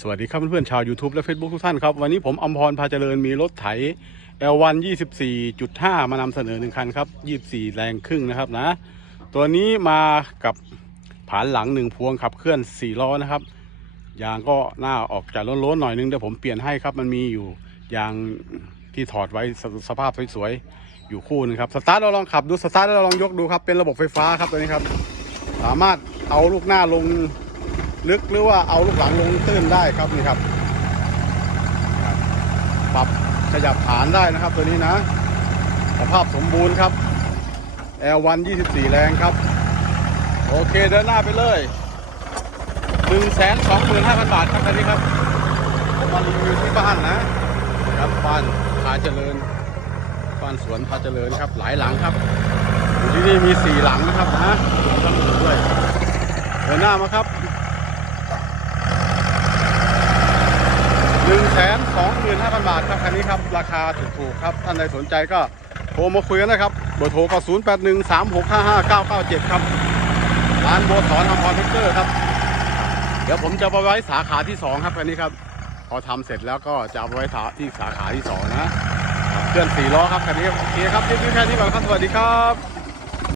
สวัสดีครับเพื่อนๆชาว YouTube และ Facebook ทุกท่านครับ วันนี้ผมอมพรพาเจริญมีรถไถ L1 24.5 มานำเสนอหนึ่งคันครับ 24 แรงครึ่งนะครับนะ ตัวนี้มากับผานหลังหนึ่งพวงขับเคลื่อน 4 ล้อนะครับ ยางก็หน้าออกจากล้นๆหน่อยนึงเดี๋ยวผมเปลี่ยนให้ครับ มันมีอยู่ยางที่ถอดไว้สสภาพสวยๆ อยู่คู่หนึงครับ สตาร์ทเราลองขับดู สตาร์ทเราลองยกดูครับ เป็นระบบไฟฟ้าครับตัวนี้ครับ สามารถเอาลูกหน้าลง ลึกหรือว่าเอาลูกหลังลงตื้นได้ครับนี่ครับ ปรับขยับฐานได้นะครับตัวนี้นะ สภาพสมบูรณ์ครับ L1 24 แรงครับ โอเคเดินหน้าไปเลย1 2 5 0 0 0 บาทครับอันนี้ครับผมมารีวิวที่บ้านนะครับบ้านพาเจริญบ้านสวนพาเจริญครับ หลายหลังครับอยู่ที่นี่มี 4 หลังนะครับนะต้องดูด้วยเดินหน้ามาครับ หนึ่งแสนสองหมื่นห้าพันบาทครับคันนี้ครับ ราคาถูกๆครับ ท่านใดสนใจก็โทรมาคุยกันนะครับ เบอร์โทรก็ศูนย์แปดหนึ่งสามหกห้าห้าเก้าเก้าเจ็ดครับ ร้านโบวถอนอมรเทคเตอร์ครับ เดี๋ยวผมจะไปไว้สาขาที่สองครับคันนี้ครับ พอทำเสร็จแล้วก็จะเอาไปไว้ที่สาขาที่สองนะเคลื่อนสี่ล้อครับคันนี้โอเคครับคลิปนี้แค่นี้ก่อนครับ สวัสดีครับ